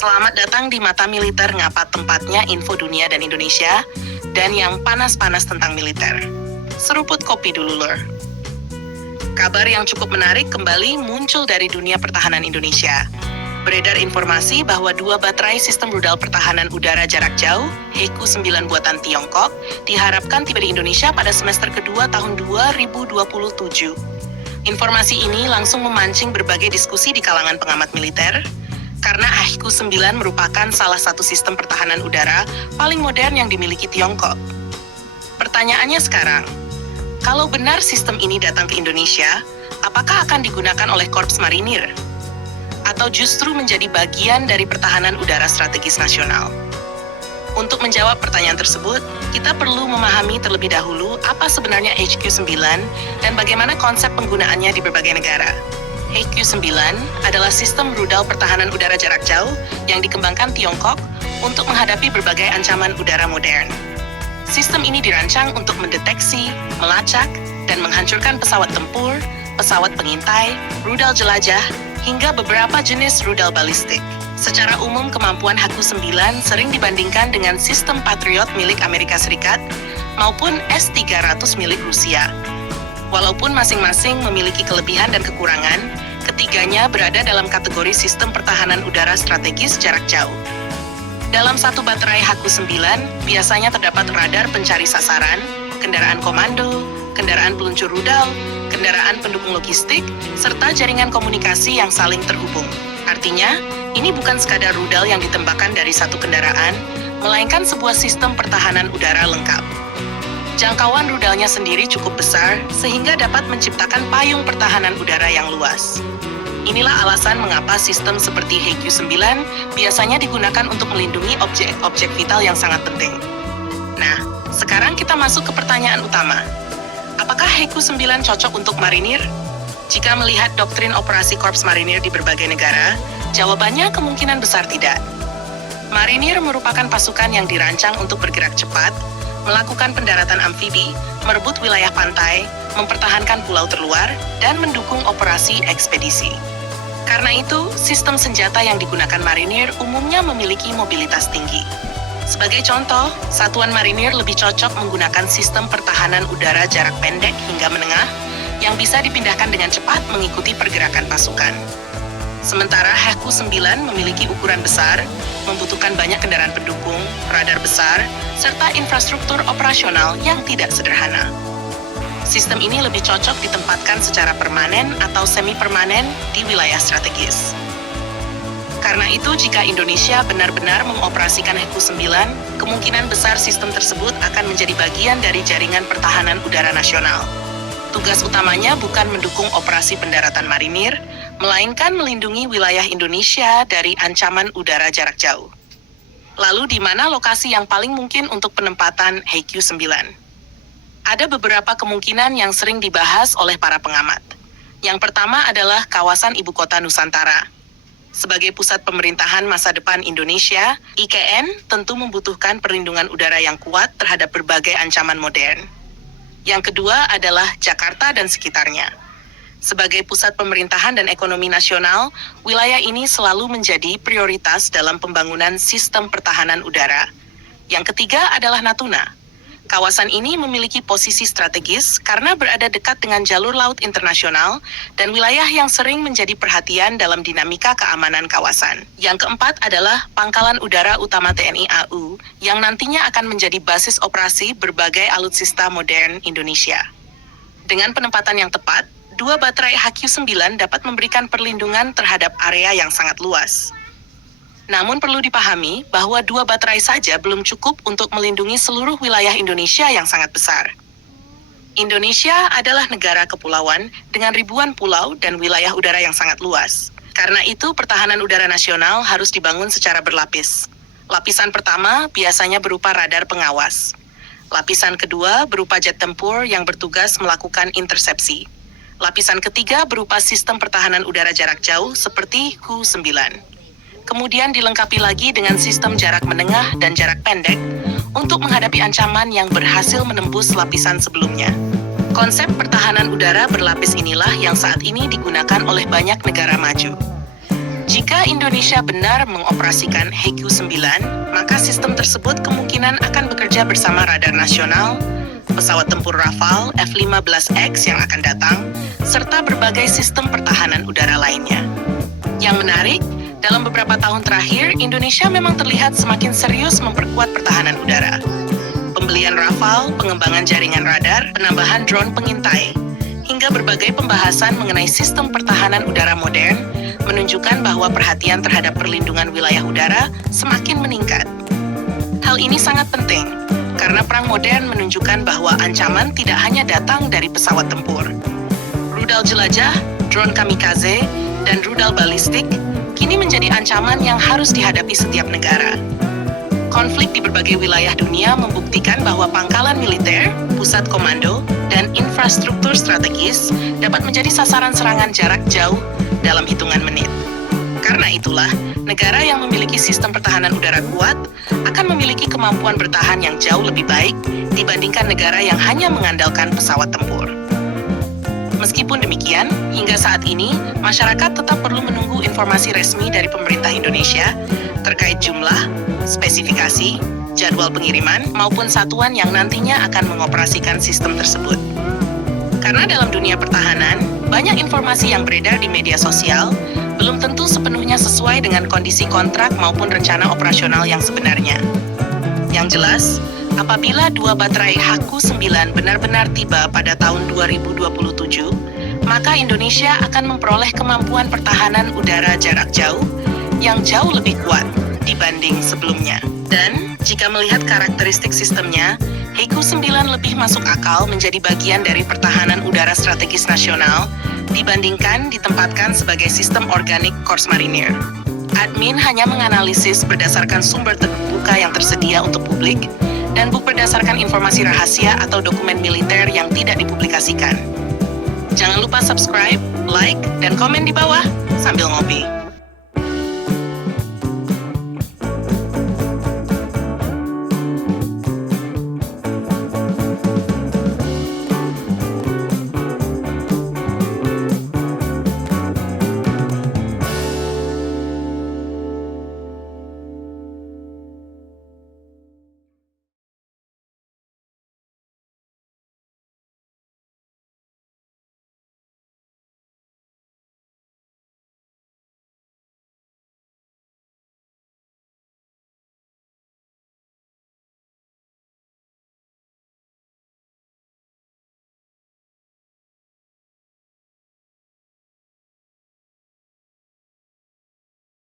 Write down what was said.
Selamat datang di Mata Militer, ngapa tempatnya info dunia dan Indonesia, dan yang panas-panas tentang militer. Seruput kopi dulu, lor. Kabar yang cukup menarik kembali muncul dari dunia pertahanan Indonesia. Beredar informasi bahwa 2 baterai sistem rudal pertahanan udara jarak jauh, HEKU-9 buatan Tiongkok, diharapkan tiba di Indonesia pada semester kedua tahun 2027. Informasi ini langsung memancing berbagai diskusi di kalangan pengamat militer, karena HEKU-9 merupakan salah satu sistem pertahanan udara paling modern yang dimiliki Tiongkok. Pertanyaannya sekarang, kalau benar sistem ini datang ke Indonesia, apakah akan digunakan oleh Korps Marinir? Atau justru menjadi bagian dari pertahanan udara strategis nasional? Untuk menjawab pertanyaan tersebut, kita perlu memahami terlebih dahulu apa sebenarnya HEKU-9 dan bagaimana konsep penggunaannya di berbagai negara. HEKU-9 adalah sistem rudal pertahanan udara jarak jauh yang dikembangkan Tiongkok untuk menghadapi berbagai ancaman udara modern. Sistem ini dirancang untuk mendeteksi, melacak, dan menghancurkan pesawat tempur, pesawat pengintai, rudal jelajah, hingga beberapa jenis rudal balistik. Secara umum, kemampuan HEKU-9 sering dibandingkan dengan sistem Patriot milik Amerika Serikat maupun S-300 milik Rusia. Walaupun masing-masing memiliki kelebihan dan kekurangan, ketiganya berada dalam kategori sistem pertahanan udara strategis jarak jauh. Dalam satu baterai HEKU-9, biasanya terdapat radar pencari sasaran, kendaraan komando, kendaraan peluncur rudal, kendaraan pendukung logistik, serta jaringan komunikasi yang saling terhubung. Artinya, ini bukan sekadar rudal yang ditembakkan dari satu kendaraan, melainkan sebuah sistem pertahanan udara lengkap. Jangkauan rudalnya sendiri cukup besar, sehingga dapat menciptakan payung pertahanan udara yang luas. Inilah alasan mengapa sistem seperti HEKU-9 biasanya digunakan untuk melindungi objek-objek vital yang sangat penting. Nah, sekarang kita masuk ke pertanyaan utama. Apakah HEKU-9 cocok untuk marinir? Jika melihat doktrin operasi Korps Marinir di berbagai negara, jawabannya kemungkinan besar tidak. Marinir merupakan pasukan yang dirancang untuk bergerak cepat, melakukan pendaratan amfibi, merebut wilayah pantai, mempertahankan pulau terluar, dan mendukung operasi ekspedisi. Karena itu, sistem senjata yang digunakan marinir umumnya memiliki mobilitas tinggi. Sebagai contoh, satuan marinir lebih cocok menggunakan sistem pertahanan udara jarak pendek hingga menengah yang bisa dipindahkan dengan cepat mengikuti pergerakan pasukan. Sementara HEKU-9 memiliki ukuran besar, membutuhkan banyak kendaraan pendukung, radar besar, serta infrastruktur operasional yang tidak sederhana. Sistem ini lebih cocok ditempatkan secara permanen atau semi-permanen di wilayah strategis. Karena itu, jika Indonesia benar-benar mengoperasikan HEKU-9, kemungkinan besar sistem tersebut akan menjadi bagian dari jaringan pertahanan udara nasional. Tugas utamanya bukan mendukung operasi pendaratan marinir, melainkan melindungi wilayah Indonesia dari ancaman udara jarak jauh. Lalu di mana lokasi yang paling mungkin untuk penempatan HEKU-9? Ada beberapa kemungkinan yang sering dibahas oleh para pengamat. Yang pertama adalah kawasan ibu kota Nusantara. Sebagai pusat pemerintahan masa depan Indonesia, IKN tentu membutuhkan perlindungan udara yang kuat terhadap berbagai ancaman modern. Yang kedua adalah Jakarta dan sekitarnya. Sebagai pusat pemerintahan dan ekonomi nasional, wilayah ini selalu menjadi prioritas dalam pembangunan sistem pertahanan udara. Yang ketiga adalah Natuna. Kawasan ini memiliki posisi strategis karena berada dekat dengan jalur laut internasional dan wilayah yang sering menjadi perhatian dalam dinamika keamanan kawasan. Yang keempat adalah Pangkalan Udara Utama TNI AU yang nantinya akan menjadi basis operasi berbagai alutsista modern Indonesia. Dengan penempatan yang tepat, 2 baterai HEKU-9 dapat memberikan perlindungan terhadap area yang sangat luas. Namun perlu dipahami bahwa 2 baterai saja belum cukup untuk melindungi seluruh wilayah Indonesia yang sangat besar. Indonesia adalah negara kepulauan dengan ribuan pulau dan wilayah udara yang sangat luas. Karena itu, pertahanan udara nasional harus dibangun secara berlapis. Lapisan pertama biasanya berupa radar pengawas. Lapisan kedua berupa jet tempur yang bertugas melakukan intersepsi. Lapisan ketiga berupa sistem pertahanan udara jarak jauh seperti HEKU-9. Kemudian dilengkapi lagi dengan sistem jarak menengah dan jarak pendek untuk menghadapi ancaman yang berhasil menembus lapisan sebelumnya. Konsep pertahanan udara berlapis inilah yang saat ini digunakan oleh banyak negara maju. Jika Indonesia benar mengoperasikan HQ-9, maka sistem tersebut kemungkinan akan bekerja bersama radar nasional, pesawat tempur Rafale F-15X yang akan datang, serta berbagai sistem pertahanan udara lainnya. Yang menarik, dalam beberapa tahun terakhir, Indonesia memang terlihat semakin serius memperkuat pertahanan udara. Pembelian Rafale, pengembangan jaringan radar, penambahan drone pengintai, hingga berbagai pembahasan mengenai sistem pertahanan udara modern menunjukkan bahwa perhatian terhadap perlindungan wilayah udara semakin meningkat. Hal ini sangat penting, karena perang modern menunjukkan bahwa ancaman tidak hanya datang dari pesawat tempur. Rudal jelajah, drone kamikaze, dan rudal balistik kini menjadi ancaman yang harus dihadapi setiap negara. Konflik di berbagai wilayah dunia membuktikan bahwa pangkalan militer, pusat komando, dan infrastruktur strategis dapat menjadi sasaran serangan jarak jauh dalam hitungan menit. Karena itulah, negara yang memiliki sistem pertahanan udara kuat akan memiliki kemampuan bertahan yang jauh lebih baik dibandingkan negara yang hanya mengandalkan pesawat tempur. Meskipun demikian, hingga saat ini, masyarakat tetap perlu menunggu informasi resmi dari pemerintah Indonesia terkait jumlah, spesifikasi, jadwal pengiriman, maupun satuan yang nantinya akan mengoperasikan sistem tersebut. Karena dalam dunia pertahanan, banyak informasi yang beredar di media sosial belum tentu sepenuhnya sesuai dengan kondisi kontrak maupun rencana operasional yang sebenarnya. Yang jelas, apabila dua baterai HQ-9 benar-benar tiba pada tahun 2027, maka Indonesia akan memperoleh kemampuan pertahanan udara jarak jauh yang jauh lebih kuat dibanding sebelumnya. Dan, jika melihat karakteristik sistemnya, HQ-9 lebih masuk akal menjadi bagian dari pertahanan udara strategis nasional dibandingkan ditempatkan sebagai sistem organik Korps Marinir. Admin hanya menganalisis berdasarkan sumber terbuka yang tersedia untuk publik dan bukan berdasarkan informasi rahasia atau dokumen militer yang tidak dipublikasikan. Jangan lupa subscribe, like, dan komen di bawah sambil ngopi.